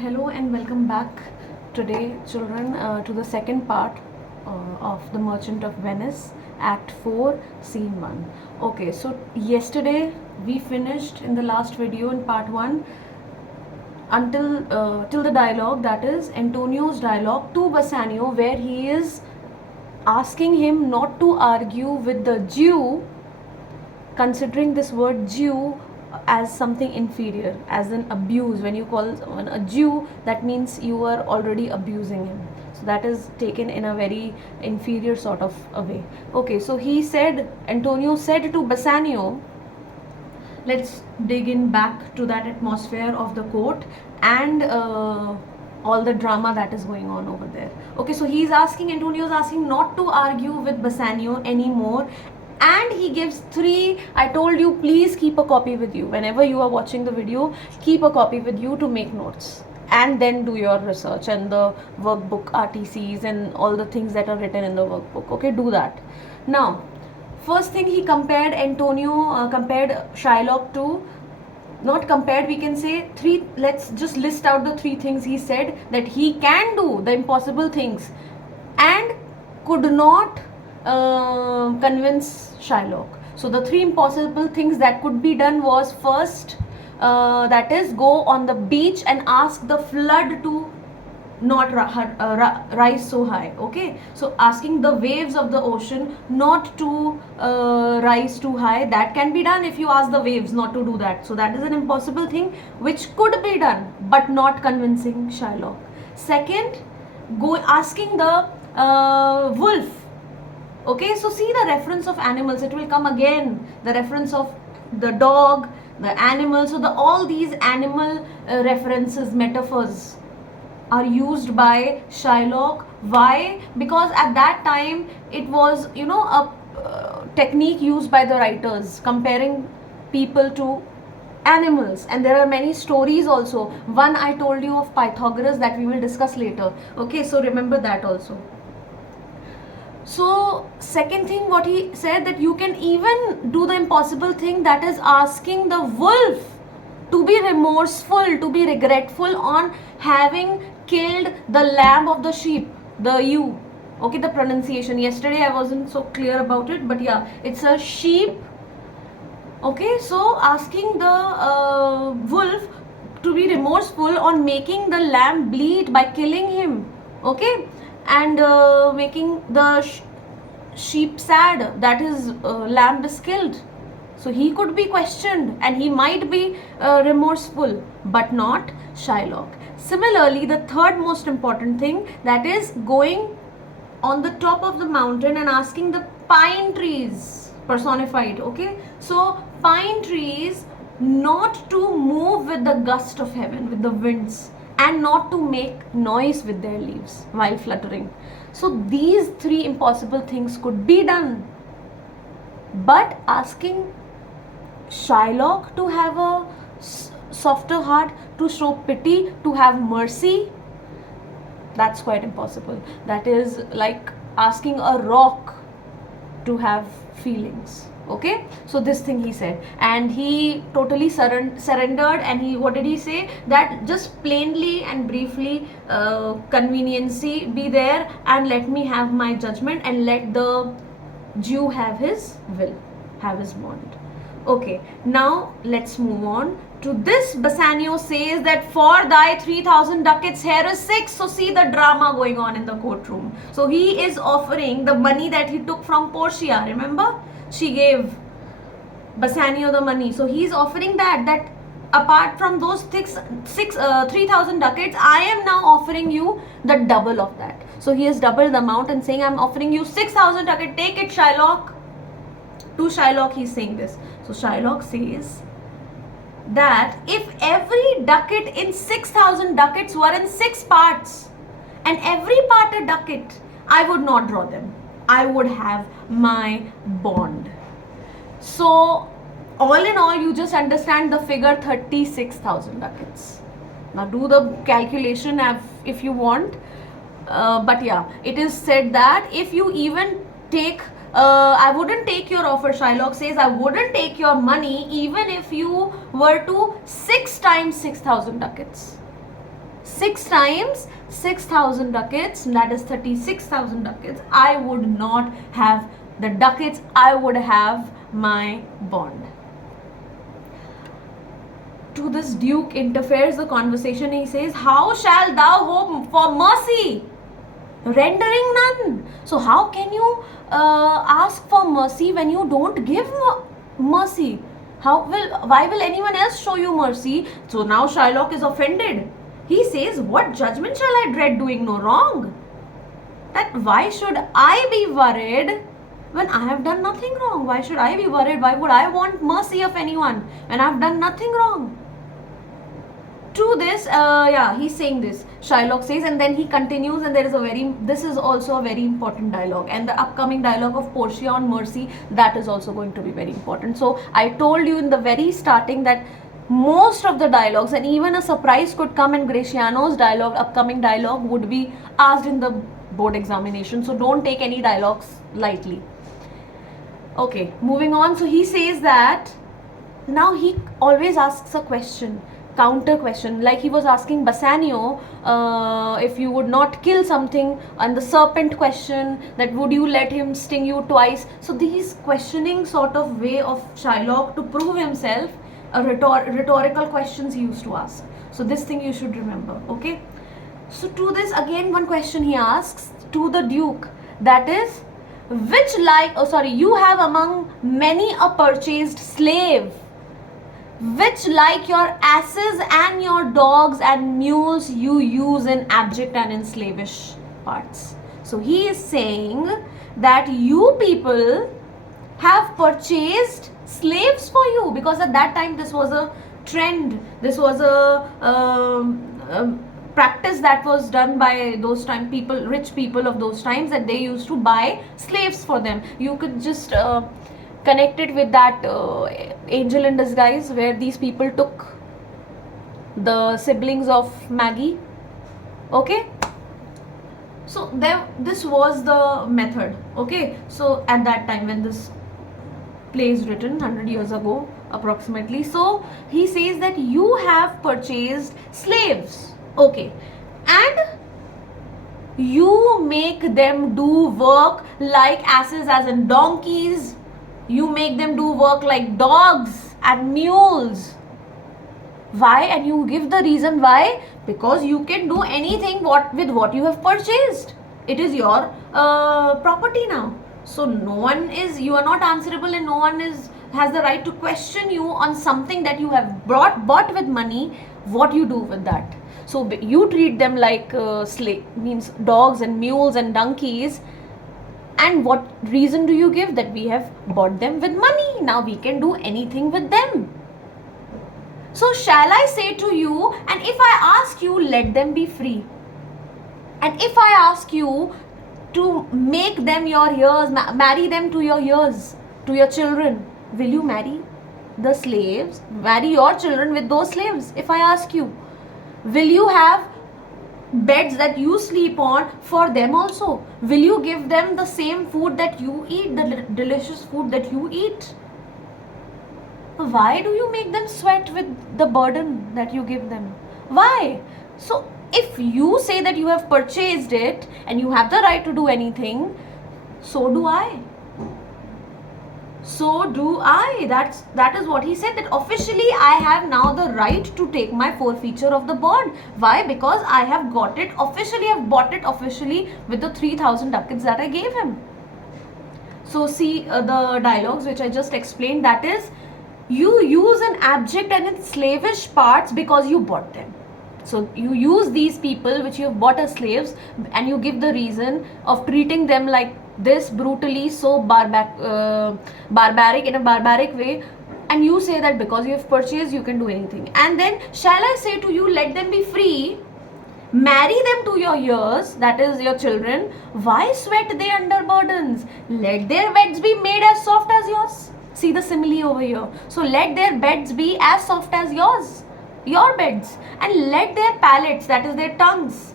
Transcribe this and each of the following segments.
Hello and welcome back today, children, to the second part of The Merchant of Venice, Act 4, Scene 1. Okay, so yesterday we finished in the last video in part 1 till the dialogue, that is Antonio's dialogue to Bassanio, where he is asking him not to argue with the Jew, considering this word Jew as something inferior, as an abuse. When you call someone a Jew, that means you are already abusing him. So that is taken in a very inferior sort of a way. Okay, so Antonio said to Bassanio, let's dig in back to that atmosphere of the court and all the drama that is going on over there. Okay, so Antonio is asking not to argue with Bassanio anymore, and he gives 3. I told you, please keep a copy with you. Whenever you are watching the video, keep a copy with you to make notes and then do your research and the workbook RTCs and all the things that are written in the workbook. Okay, do that. Now, first thing, he compared Shylock to, not compared, we can say 3. Let's just list out the 3 things he said that he can do, the impossible things, and could not convince Shylock. So the 3 impossible things that could be done was, first, that is, go on the beach and ask the flood to not rise so high. Okay, so asking the waves of the ocean not to rise too high, that can be done if you ask the waves not to do that. So that is an impossible thing which could be done but not convincing Shylock. Second, go asking the wolf. Okay, so see the reference of animals, it will come again, the reference of the dog, the animal. So all these animal references, metaphors are used by Shylock. Why? Because at that time it was, a technique used by the writers, comparing people to animals, and there are many stories also. One I told you of Pythagoras that we will discuss later. Okay, so remember that also. So second thing, what he said, that you can even do the impossible thing, that is asking the wolf to be remorseful, to be regretful on having killed the lamb of the sheep, the ewe. Okay, the pronunciation, yesterday I wasn't so clear about it, but yeah, it's a sheep. Okay, so asking the wolf to be remorseful on making the lamb bleed by killing him. Okay, and making the sheep sad that his lamb is killed. So he could be questioned and he might be remorseful, but not Shylock. Similarly, the third most important thing, that is going on the top of the mountain and asking the pine trees personified. Okay, so pine trees not to move with the gust of heaven, with the winds, and not to make noise with their leaves while fluttering. So these 3 impossible things could be done, but asking Shylock to have a softer heart, to show pity, to have mercy, that's quite impossible. That is like asking a rock to have feelings. Okay, so this thing he said, and he totally surrendered. And what did he say? That just plainly and briefly, conveniency be there, and let me have my judgment, and let the Jew have his will, have his bond. Okay, now let's move on to this. Bassanio says that for thy 3,000 ducats here is 6. So see the drama going on in the courtroom. So he is offering the money that he took from Portia. Remember, she gave Bassanio the money. So he is offering that apart from those 3,000 ducats, I am now offering you the double of that. So he has doubled the amount and saying, I'm offering you 6,000 ducats. Take it, Shylock. To Shylock he's saying this. So Shylock says that if every ducat in 6,000 ducats were in 6 parts, and every part a ducat, I would not draw them. I would have my bond. So all in all, you just understand the figure 36,000 ducats. Now do the calculation if you want. But yeah, it is said that if you even take, I wouldn't take your offer, Shylock says, I wouldn't take your money even if you were to 6 times 6,000 ducats. 6 times 6,000 ducats, that is 36,000 ducats. I would not have the ducats, I would have my bond. To this Duke interferes the conversation. He says, how shall thou hope for mercy, rendering none? So how can you ask for mercy when you don't give mercy? Why will anyone else show you mercy? So now Shylock is offended. He says, what judgment shall I dread doing no wrong? That why should I be worried when I have done nothing wrong? Why should I be worried? Why would I want mercy of anyone when I have done nothing wrong? To this, he's saying this. Shylock says, and then he continues, and this is also a very important dialogue, and the upcoming dialogue of Portia on mercy, that is also going to be very important. So I told you in the very starting that most of the dialogues, and even a surprise could come, and Gratiano's dialogue, upcoming dialogue, would be asked in the board examination. So don't take any dialogues lightly. Okay, moving on. So he says that now he always asks a question, counter question, like he was asking Bassanio if you would not kill something, and the serpent question, that would you let him sting you twice. So these questioning sort of way of Shylock to prove himself, rhetorical questions he used to ask. So this thing you should remember. Okay, so to this again one question he asks to the Duke, that is, you have among many a purchased slave, which like your asses and your dogs and mules you use in abject and in slavish parts. So he is saying that you people have purchased slaves for you, because at that time this was a trend, this was a practice that was done by those time people, rich people of those times, that they used to buy slaves for them. You could just connected with that Angel in Disguise, where these people took the siblings of Maggie. Okay, so this was the method. Okay, so at that time when this play is written 100 years ago approximately, so he says that you have purchased slaves. Okay, and you make them do work like asses, as in donkeys. You make them do work like dogs and mules. Why? And you give the reason why. Because you can do anything with what you have purchased. It is your property now. So you are not answerable, and no one has the right to question you on something that you have bought with money, what you do with that. So you treat them like means dogs and mules and donkeys. And what reason do you give? That we have bought them with money, now we can do anything with them. So shall I say to you, and if I ask you, let them be free, and if I ask you to make them your heirs, marry them to your heirs, to your children, will you marry the slaves, marry your children with those slaves? If I ask you, will you have beds that you sleep on for them also? Will you give them the same food that you eat, the delicious food that you eat? Why do you make them sweat with the burden that you give them? Why? So if you say that you have purchased it and you have the right to do anything, so do I. So do I. That is what he said, that officially I have now the right to take my forfeiture of the bond. Why? Because I have got it officially, I have bought it officially with the 3,000 ducats that I gave him. So see the dialogues which I just explained, that is, you use an abject and in slavish parts because you bought them. So you use these people which you have bought as slaves, and you give the reason of treating them like this, brutally, so barbaric, in a barbaric way, and you say that because you have purchased you can do anything. And then shall I say to you, let them be free, marry them to your heirs, that is your children. Why sweat they under burdens? Let their beds be made as soft as yours. See the simile over here. So let their beds be as soft as yours, your beds, and let their palates, that is their tongues,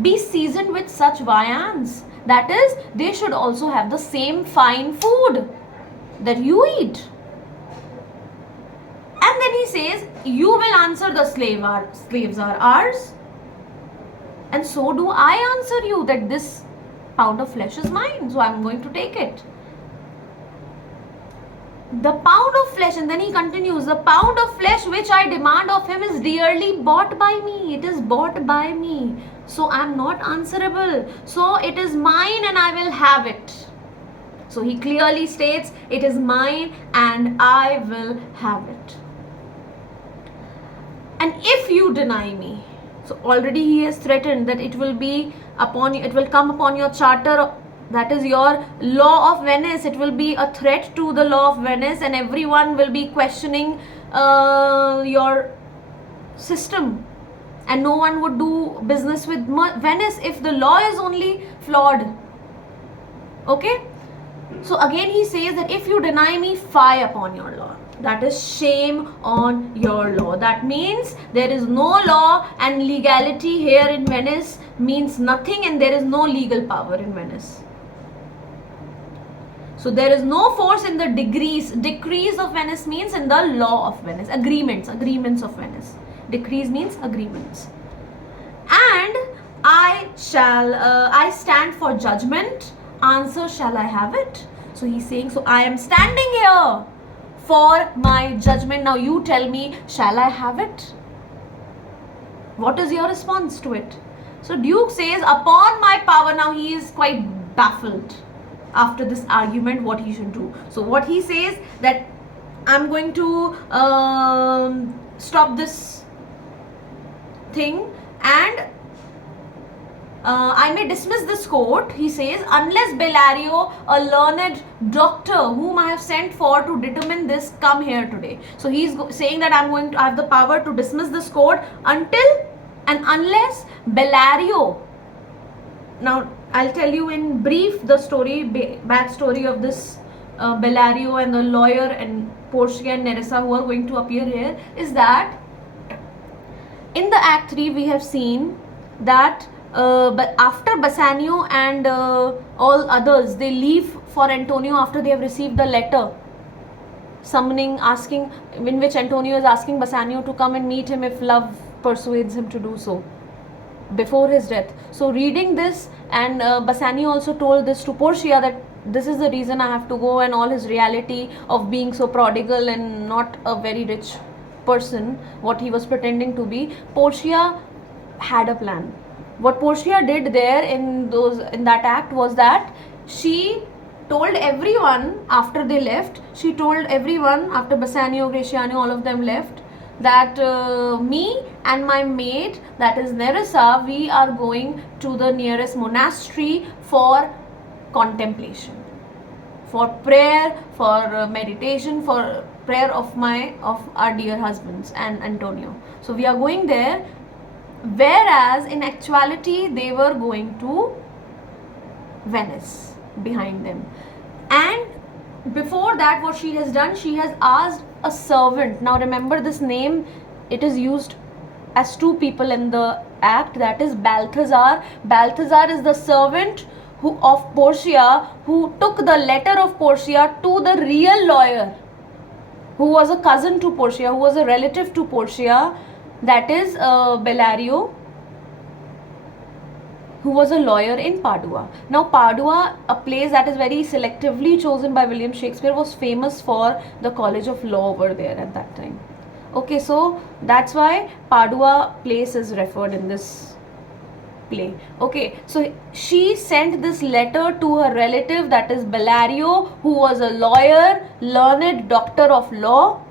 be seasoned with such viands, that is, they should also have the same fine food that you eat. And then he says, you will answer, the slaves are ours. And so do I answer you that this pound of flesh is mine, so I'm going to take it. The pound of flesh, and then he continues, the pound of flesh which I demand of him is dearly bought by me. It is bought by me. So I'm not answerable. So it is mine and I will have it. So he clearly states, it is mine and I will have it. And if you deny me, so already he has threatened that it will come upon your charter, that is your law of Venice. It will be a threat to the law of Venice, and everyone will be questioning your system, and no one would do business with Venice if the law is only flawed. Okay, so again he says that if you deny me, fie upon your law. That is shame on your law. That means there is no law, and legality here in Venice means nothing, and there is no legal power in Venice. So there is no force in the decrees. Decrees of Venice means in the law of Venice. Agreements of Venice. Decrees means agreements. And I stand for judgment. Answer, shall I have it? So he's saying, so I am standing here for my judgment. Now you tell me, shall I have it? What is your response to it? So Duke says, upon my power. Now he is quite baffled after this argument what he should do. So what he says, that I'm going to stop this thing, and I may dismiss this court, he says, unless Bellario, a learned doctor whom I have sent for to determine this, come here today. So he's saying that I have the power to dismiss this court until and unless Bellario. Now I'll tell you in brief the story, backstory of this Bellario and the lawyer and Portia and Nerissa who are going to appear here, is that in the Act 3 we have seen that but after Bassanio and all others, they leave for Antonio after they have received the letter summoning, asking, in which Antonio is asking Bassanio to come and meet him if love persuades him to do so before his death. So reading this, and Bassanio also told this to Portia, that this is the reason I have to go, and all his reality of being so prodigal and not a very rich person, what he was pretending to be. Portia had a plan. What Portia did there in that act was that she told everyone after they left, after Bassanio, Gratiano, all of them left, that me and my maid, that is Nerissa, we are going to the nearest monastery for contemplation, for prayer, for meditation, for prayer of our dear husbands and Antonio. So we are going there, whereas in actuality they were going to Venice behind them. And before that, what she has done, she has asked a servant. Now remember this name, it is used as two people in the act, that is Balthazar. Balthazar is the servant of Portia, who took the letter of Portia to the real lawyer, who was a cousin to Portia, who was a relative to Portia, that is Bellario, who was a lawyer in Padua. Now Padua, a place that is very selectively chosen by William Shakespeare, was famous for the College of Law over there at that time. Okay, so that's why Padua place is referred in this play. Okay, so she sent this letter to her relative, that is Bellario, who was a lawyer, learned doctor of law.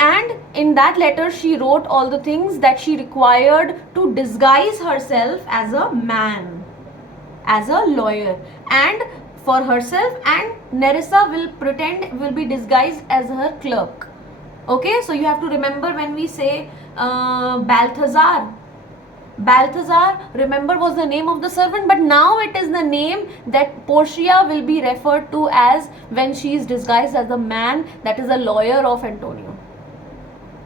And in that letter she wrote all the things that she required to disguise herself as a man, as a lawyer, and for herself, and Nerissa will be disguised as her clerk. Okay, so you have to remember, when we say Balthazar, remember, was the name of the servant, but now it is the name that Portia will be referred to as when she is disguised as the man, that is a lawyer of Antonio.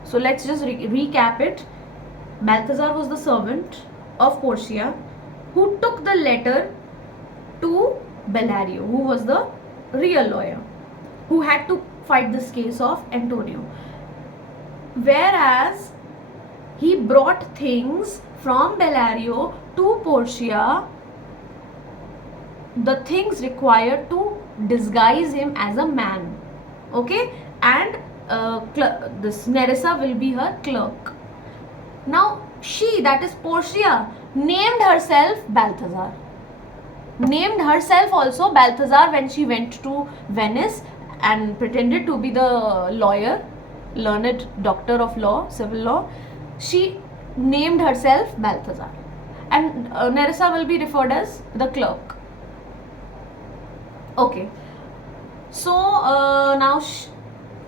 So let's just recap it. Balthazar was the servant of Portia who took the letter to Bellario, who was the real lawyer, who had to fight this case of Antonio. Whereas he brought things from Bellario to Portia, the things required to disguise him as a man. Okay, and this Nerissa will be her clerk. Now she, that is Portia, named herself Balthazar. Named herself also Balthazar when she went to Venice and pretended to be the lawyer, learned doctor of law, civil law. She named herself Balthazar, and Nerissa will be referred as the clerk. Okay, so now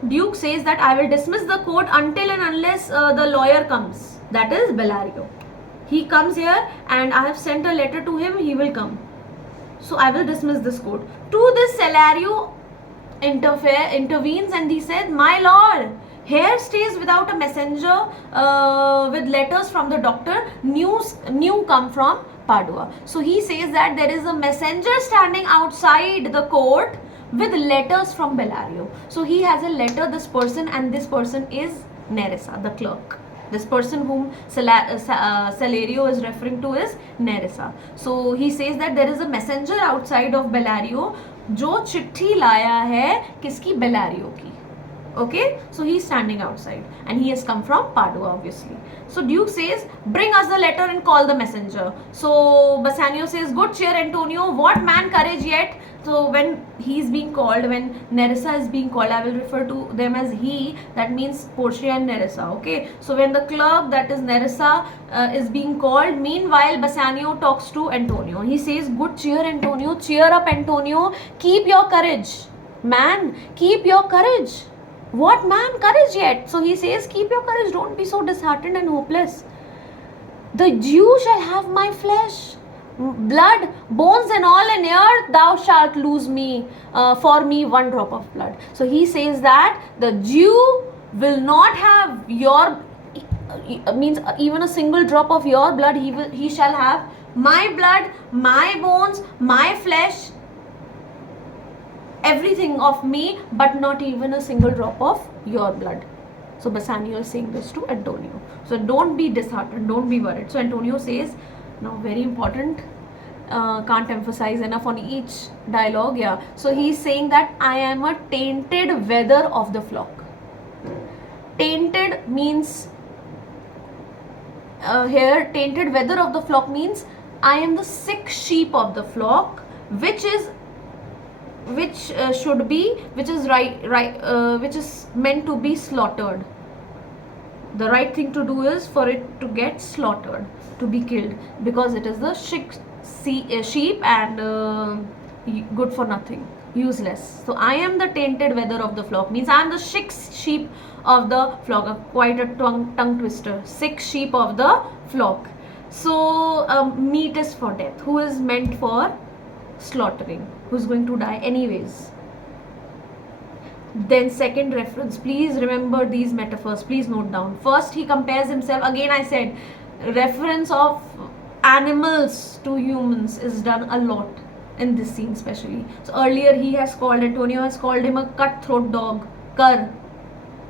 Duke says that I will dismiss the court until and unless the lawyer comes, that is Bellario. He comes here and I have sent a letter to him, he will come. So I will dismiss this court. To this Bellario intervenes and he said, my lord, here stays without a messenger with letters from the doctor, new come from Padua. So he says that there is a messenger standing outside the court with letters from Bellario. So he has a letter, this person, and this person is Nerissa, the clerk. This person whom Salerio is referring to is Nerissa. So he says that there is a messenger outside of Bellario जो चिट्ठी लाया है किसकी, Bellario की. Okay, so he is standing outside and he has come from Padua obviously. So Duke says, bring us the letter and call the messenger. So Bassanio says, good cheer Antonio, what man courage yet. So when he is being called, when Nerissa is being called, I will refer to them as he, that means Portia and Nerissa. Okay, so when the clerk, that is Nerissa, is being called, meanwhile Bassanio talks to Antonio. He says, good cheer Antonio, cheer up Antonio, keep your courage, man, keep your courage. What man courage yet? So he says, keep your courage, don't be so disheartened and hopeless. The Jew shall have my flesh, blood, bones and all, and ere thou shalt lose me, for me one drop of blood. So he says that the Jew will not have your, means even a single drop of your blood, he shall have my blood, my bones, my flesh, everything of me, but not even a single drop of your blood. So Bassanio is saying this to Antonio. So don't be disheartened, don't be worried. So Antonio says, now very important, can't emphasize enough on each dialogue. Yeah, so he's saying that I am a tainted wether of the flock. Tainted means here, tainted wether of the flock means I am the sick sheep of the flock, which is meant to be slaughtered. The right thing to do is for it to get slaughtered, to be killed, because it is the sheep and good for nothing, useless. So I am the tainted wether of the flock, means I am the sick sheep of the flock. Quite a tongue twister. Sick sheep of the flock. So meat is for death, who is meant for slaughtering, who's going to die anyways. Then second reference, please remember these metaphors, please note down. First he compares himself, again I said, reference of animals to humans is done a lot in this scene especially. So earlier Antonio has called him a cutthroat dog, cur.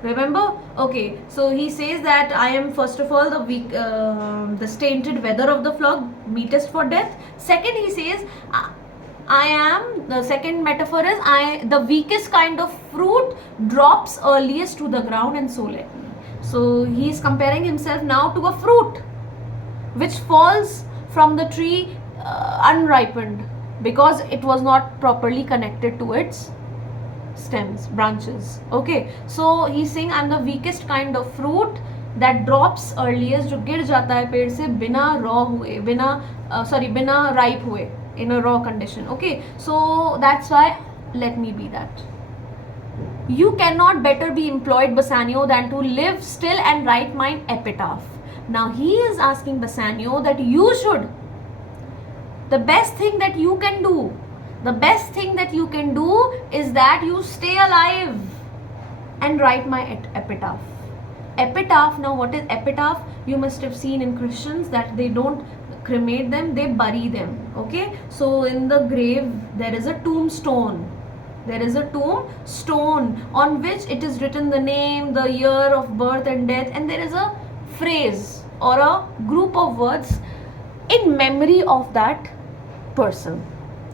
Remember? Okay, so he says that I am first of all the weak, the tainted wether of the flock, meatest for death. Second he says, I am, the second metaphor is the weakest kind of fruit drops earliest to the ground, and so let me. So he is comparing himself now to a fruit which falls from the tree unripened because it was not properly connected to its stems, branches. Okay, so he's saying I'm the weakest kind of fruit that drops earliest, जो गिर जाता है पेड़ से बिना raw हुए, बिना ripe हुए, in a raw condition. Okay, so that's why let me be that. You cannot better be employed, Bassanio, than to live still and write mine epitaph. Now he is asking Bassanio that you should, the best thing that you can do, is that you stay alive and write my epitaph. Epitaph, now what is epitaph? You must have seen in Christians that they don't cremate them, they bury them. Okay, so in the grave there is a tombstone. There is a tombstone on which it is written the name, the year of birth and death, and there is a phrase or a group of words in memory of that person.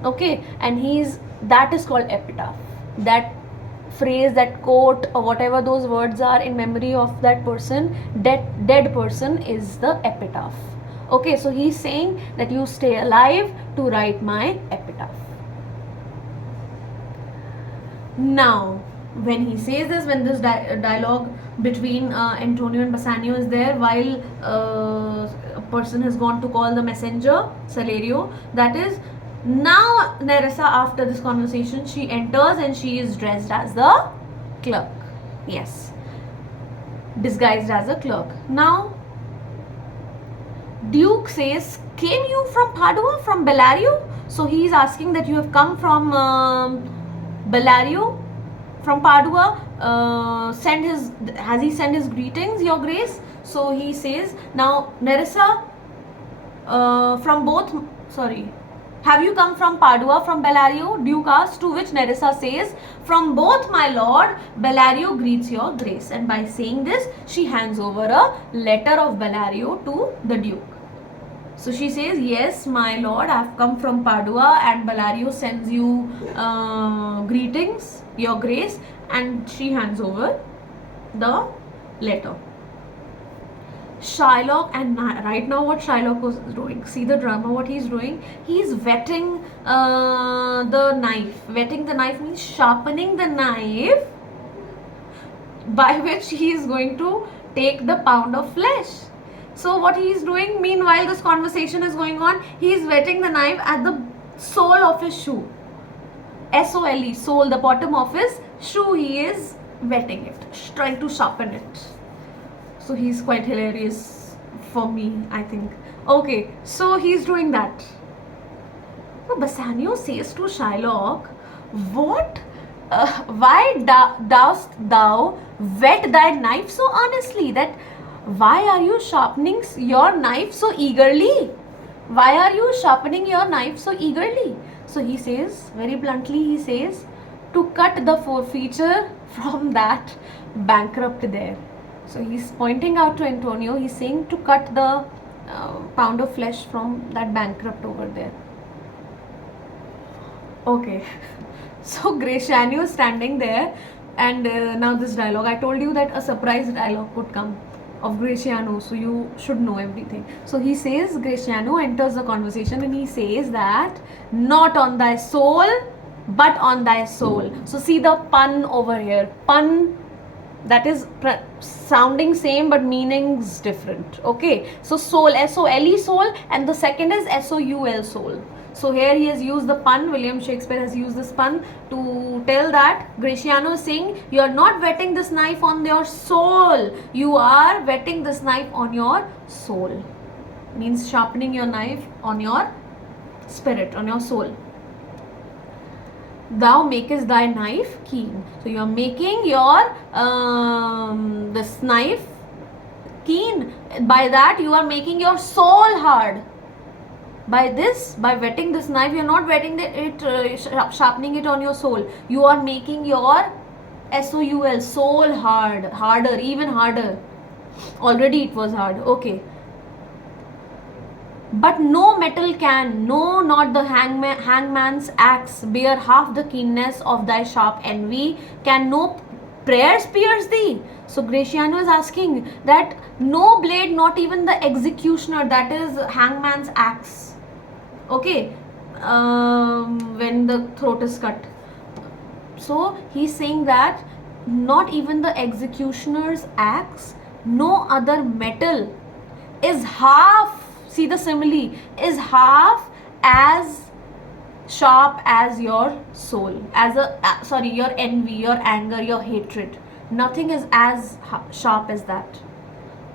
Okay, and that is called epitaph. That phrase, that quote, or whatever those words are in memory of that person, dead person, is the epitaph. Okay, so he's saying that you stay alive to write my epitaph. Now, when he says this, when this dialogue between Antonio and Bassanio is there, while a person has gone to call the messenger, Salerio, that is, now Nerissa, after this conversation, she enters and she is dressed as the clerk. Yes, disguised as a clerk. Now, Duke says, came you from Padua, from Bellario? So he is asking that you have come from Bellario, from Padua. Has he sent his greetings, your grace? So he says, now Nerissa, have you come from Padua, from Bellario? Duke asks, to which Nerissa says, from both, my lord. Bellario greets your grace. And by saying this, she hands over a letter of Bellario to the Duke. So she says, yes, my lord, I have come from Padua and Bellario sends you greetings, your grace. And she hands over the letter. Shylock, and right now what Shylock was doing, see the drama, what he's doing, he's whetting the knife. Whetting the knife means sharpening the knife by which he is going to take the pound of flesh. So what he is doing, meanwhile this conversation is going on, he is whetting the knife at the sole of his shoe. S-O-L-E, sole, the bottom of his shoe, he is whetting it, trying to sharpen it. So he's quite hilarious for me, I think. Okay, so he's doing that. So Bassanio says to Shylock, what? Why dost thou whet thy knife so earnestly? That why are you sharpening your knife so eagerly? Why are you sharpening your knife so eagerly? So he says, very bluntly, he says, to cut the forfeiture from that bankrupt there. So he's pointing out to Antonio, he's saying to cut the pound of flesh from that bankrupt over there. Okay, so Gratiano is standing there, and now this dialogue, I told you that a surprise dialogue would come of Gratiano, so you should know everything. So he says, Gratiano enters the conversation and he says that, not on thy soul, but on thy soul. So see the pun over here, pun, that is sounding same but meanings different. Okay, so soul, S-O-L-E, soul, and the second is S-O-U-L, soul. So here he has used the pun, William Shakespeare has used this pun to tell that Gratiano is saying, you are not whetting this knife on your soul, you are whetting this knife on your soul. Means sharpening your knife on your spirit, on your soul. Thou makest thy knife keen. So you are making your this knife keen. By that you are making your soul hard. By whetting this knife, you are not whetting sharpening it on your soul. You are making your S-O-U-L, soul hard, harder, even harder. Already it was hard. Okay. But no metal can, no, not the hangman's axe, bear half the keenness of thy sharp envy. Can no prayers pierce thee? So Gratiano is asking that no blade, not even the executioner, that is hangman's axe. Okay, when the throat is cut. So he's saying that not even the executioner's axe, no other metal is half, see the simile, is half as sharp as your soul, as your envy, your anger, your hatred. Nothing is as sharp as that.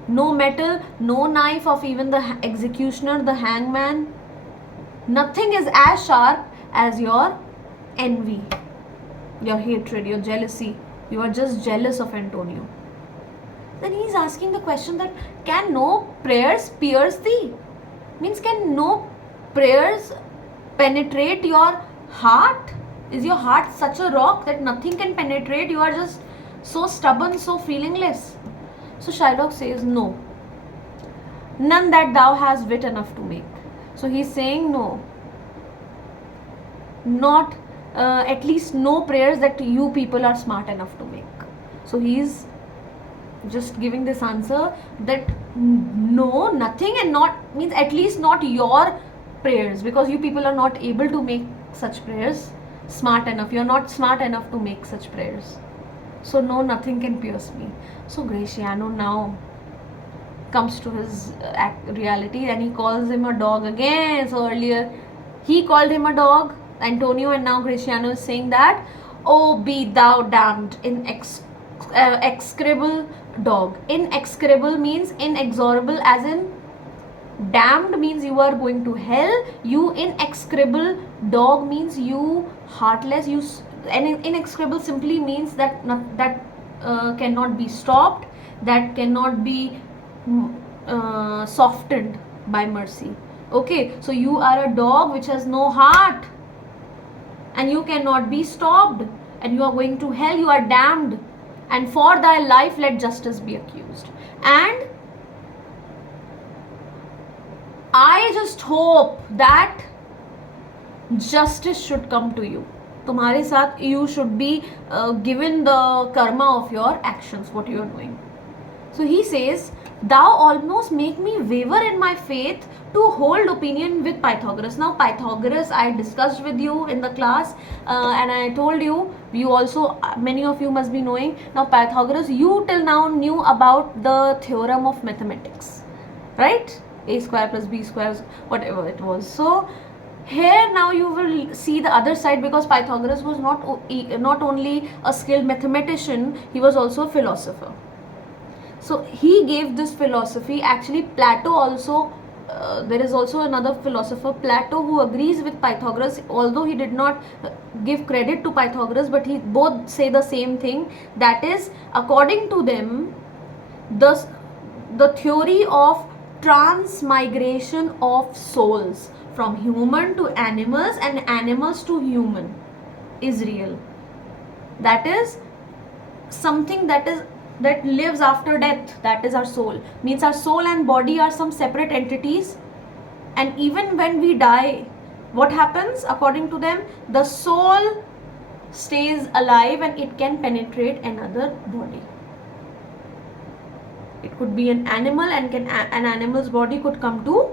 No metal, no knife of even the executioner, the hangman. Nothing is as sharp as your envy, your hatred, your jealousy. You are just jealous of Antonio. Then he's asking the question that, can no prayers pierce thee? Means, can no prayers penetrate your heart? Is your heart such a rock that nothing can penetrate? You are just so stubborn, so feelingless. So Shylock says, no. none that thou hast wit enough to make. So he's saying no, not at least no prayers that you people are smart enough to make. So he's just giving this answer that no, nothing, and not means at least not your prayers, because you people are not able to make such prayers smart enough. You're not smart enough to make such prayers. So no, nothing can pierce me. So Graciano now comes to his reality, and he calls him a dog again. So earlier he called him a dog, Antonio, and now Graciano is saying that, oh, be thou damned, execrable dog. Inexcrable means inexorable, as in damned means you are going to hell. You inexcrable dog means you heartless. You, and inexcrable simply means that cannot be stopped, that cannot be softened by mercy. Okay, so you are a dog which has no heart, and you cannot be stopped, and you are going to hell. You are damned, and for thy life let justice be accused. And I just hope that justice should come to you. तुम्हारे साथ you should be given the karma of your actions, what you are doing. So he says, thou almost make me waver in my faith to hold opinion with Pythagoras. Now Pythagoras I discussed with you in the class, and I told you, you also, many of you must be knowing. Now Pythagoras, you till now knew about the theorem of mathematics, right? A square plus b square, whatever it was. So here now you will see the other side, because Pythagoras was not only a skilled mathematician, he was also a philosopher. So he gave this philosophy. Actually Plato also, there is also another philosopher, Plato, who agrees with Pythagoras, although he did not give credit to Pythagoras, but he both say the same thing, that is, according to them, the theory of transmigration of souls from human to animals and animals to human is real. That is something that lives after death. That is our soul. Means our soul and body are some separate entities, and even when we die, what happens? According to them, the soul stays alive and it can penetrate another body. It could be an animal, and an animal's body could come to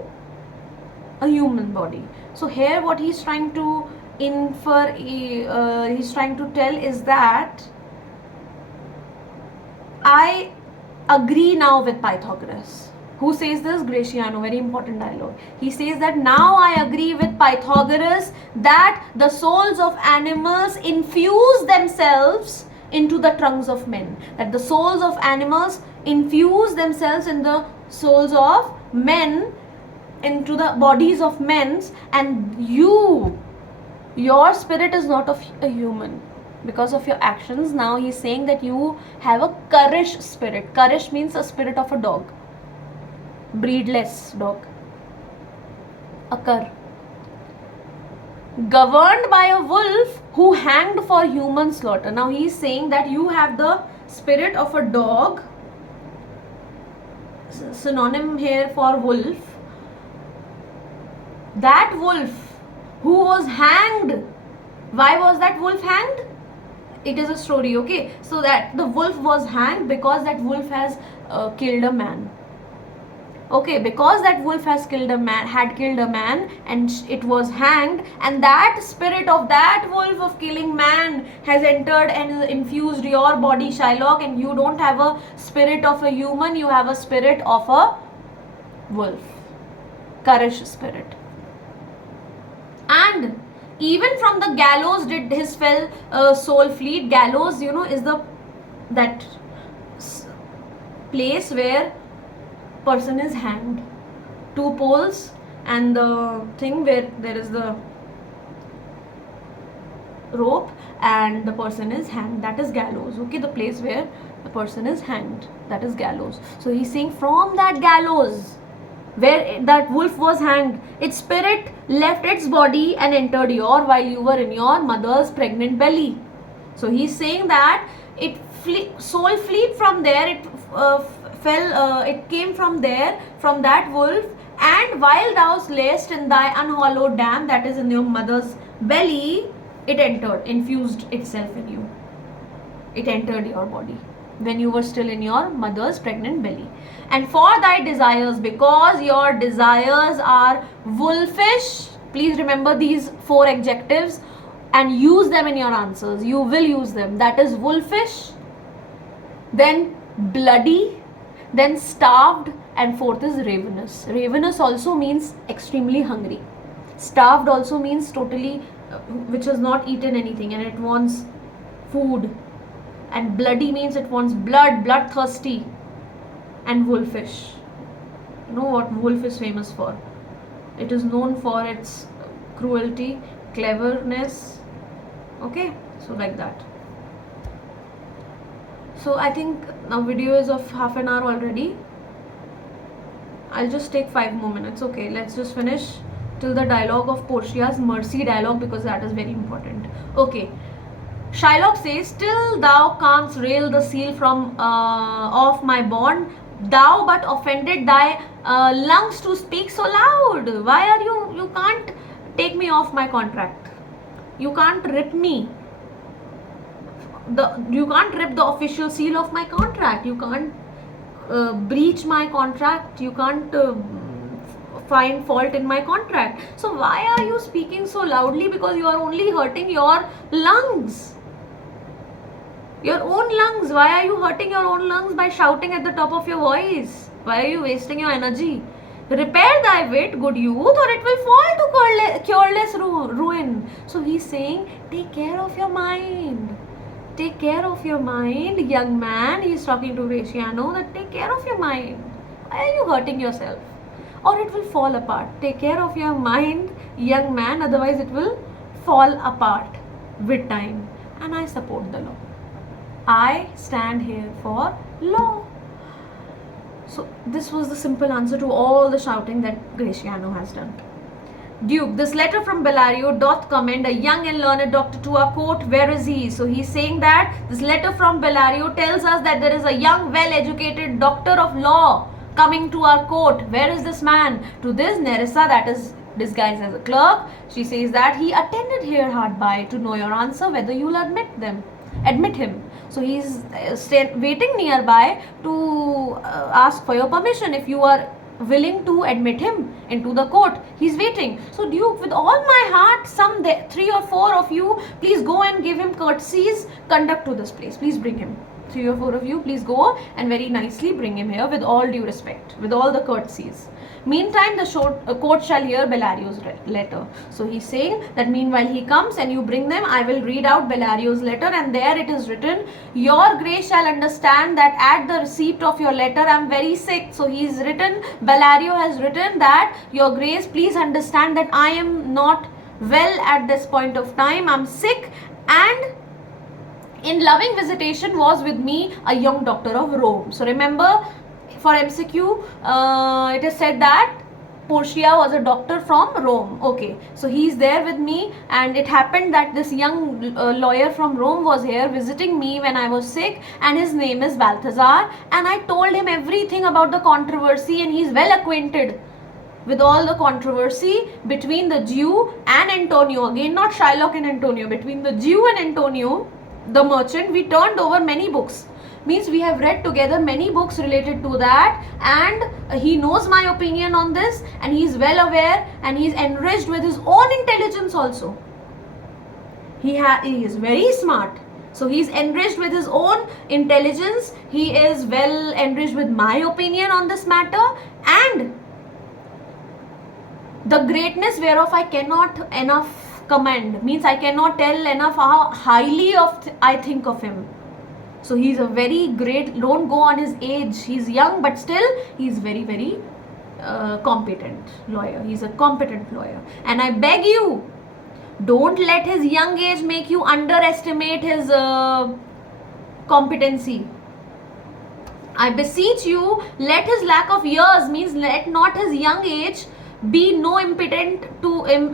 a human body. So here what he's trying to infer, he's trying to tell is that I agree now with Pythagoras. Who says this? Graciano. Very important dialogue. He says that now I agree with Pythagoras that the souls of animals infuse themselves into the trunks of men. That the souls of animals infuse themselves in the souls of men, into the bodies of men, and your spirit is not of a human because of your actions. Now he's saying that you have a Karish spirit. Karish means a spirit of a dog, breedless dog, a cur, governed by a wolf who hanged for human slaughter. Now he's saying that you have the spirit of a dog, synonym here for wolf. That wolf who was hanged, why was that wolf hanged? It is a story, okay? So that the wolf was hanged because that wolf has killed a man. Okay, because that wolf had killed a man, and it was hanged, and that spirit of that wolf of killing man has entered and infused your body, Shylock, and you don't have a spirit of a human, you have a spirit of a wolf, Karish spirit. And even from the gallows did his soul flee. Gallows, is that place where person is hanged, two poles and the thing where there is the rope and the person is hanged, that is gallows. Okay, the place where the person is hanged, that is gallows. So he's saying from that gallows where that wolf was hanged, its spirit left its body and entered while you were in your mother's pregnant belly. So he's saying that soul fled from there, it it came from there, from that wolf. And while thou layest in thy unhallowed dam, that is in your mother's belly, it entered, infused itself in you. It entered your body when you were still in your mother's pregnant belly. And for thy desires, because your desires are wolfish, please remember these 4 adjectives and use them in your answers. You will use them. That is wolfish, then bloody, then starved, and 4th is ravenous. Ravenous also means extremely hungry. Starved also means totally, which has not eaten anything and it wants food. And bloody means it wants blood, bloodthirsty. And wolfish. You know what wolf is famous for? It is known for its cruelty, cleverness. Okay, so like that. So I think now video is of half an hour already. I'll just take 5 more minutes. Okay, let's just finish till the dialogue of Portia's mercy dialogue, because that is very important. Okay. Shylock says, till thou canst rail the seal from off my bond, thou but offended thy lungs to speak so loud. Why are you can't take me off my contract. You can't rip me. You can't rip the official seal of my contract. You can't breach my contract. You can't find fault in my contract. So why are you speaking so loudly? Because you are only hurting your lungs. Your own lungs. Why are you hurting your own lungs by shouting at the top of your voice? Why are you wasting your energy? Repair thy wit, good youth, or it will fall to cureless ruin. So he's saying, take care of your mind. Take care of your mind, young man. He's talking to Graciano that take care of your mind. Why are you hurting yourself? Or it will fall apart. Take care of your mind, young man, otherwise it will fall apart with time. And I support the law. I stand here for law. So this was the simple answer to all the shouting that Graciano has done. Duke, this letter from Bellario doth commend a young and learned doctor to our court. Where is he? So he's saying that this letter from Bellario tells us that there is a young, well-educated doctor of law coming to our court. Where is this man? To this Nerissa, that is disguised as a clerk, she says that he attended here hard by to know your answer, whether you'll admit him. So he's waiting nearby to ask for your permission if you are willing to admit him into the court. He's waiting. So Duke, with all my heart, 3 or 4 of you, please go and give him courtesies. Conduct to this place. Please bring him. 3 or 4 of you, please go and very nicely bring him here with all due respect, with all the courtesies. Meantime, the court shall hear Bellario's letter. So he's saying that meanwhile he comes and you bring them, I will read out Bellario's letter, and there it is written, your grace shall understand that at the receipt of your letter I am very sick. So he's written, Bellario has written that your grace, please understand that I am not well at this point of time. I'm sick, and in loving visitation was with me a young doctor of Rome. So remember, for MCQ, it is said that Portia was a doctor from Rome. Okay, so he's there with me, and it happened that this young lawyer from Rome was here visiting me when I was sick, and his name is Balthazar, and I told him everything about the controversy, and he's well acquainted with all the controversy between the Jew and Antonio. Again, not Shylock and Antonio, between the Jew and Antonio, the merchant. We turned over many books. Means we have read together many books related to that, and he knows my opinion on this, and he is well aware, and he is enriched with his own intelligence also. He is very smart. So he is enriched with his own intelligence. He is well enriched with my opinion on this matter, and the greatness whereof I cannot enough commend. Means I cannot tell enough how highly I think of him. So he's a very great, don't go on his age. He's young, but still he's very, very competent lawyer. He's a competent lawyer. And I beg you, don't let his young age make you underestimate his competency. I beseech you, let his lack of years, means let not his young age be no impediment to him.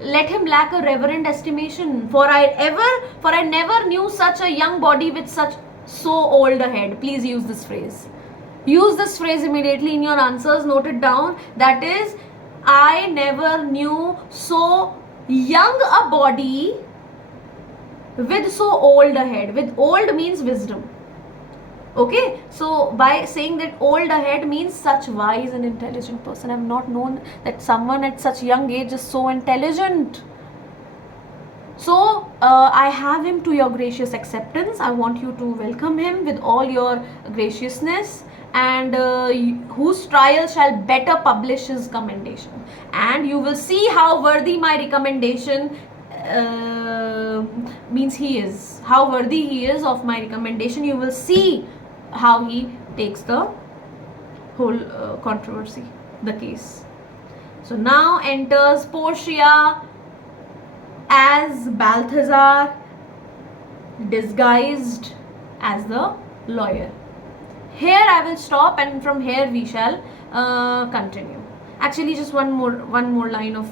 Let him lack a reverent estimation. For I never knew such a young body with such so old ahead. Please use this phrase. Use this phrase immediately in your answers. Note it down. That is, I never knew so young a body with so old ahead. With old means wisdom. Okay, so by saying that old ahead means such wise and intelligent person. I've not known that someone at such young age is so intelligent. So I have him to your gracious acceptance. I want you to welcome him with all your graciousness, and whose trial shall better publish his commendation. And you will see how worthy my recommendation means he is. How worthy he is of my recommendation. You will see how he takes the whole controversy, the case. So now enters Portia as Balthazar, disguised as the lawyer. Here I will stop, and from here we shall continue. Actually, just one more line of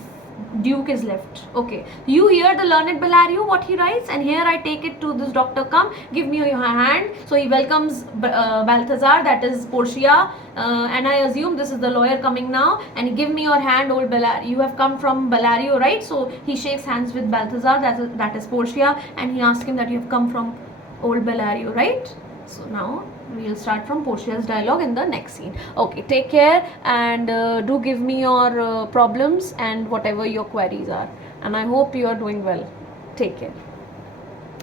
Duke is left. Okay, you hear the learned Bellario what he writes, and here I take it to this doctor. Come, give me your hand. So he welcomes Balthazar, that is Portia, and I assume this is the lawyer coming now. And give me your hand, old Bellario. You have come from Bellario, right? So he shakes hands with Balthazar, that is Portia, and he asks him that you have come from old Bellario, right? So now we'll start from Portia's dialogue in the next scene. Okay, take care, and do give me your problems and whatever your queries are, and I hope you are doing well. Take care.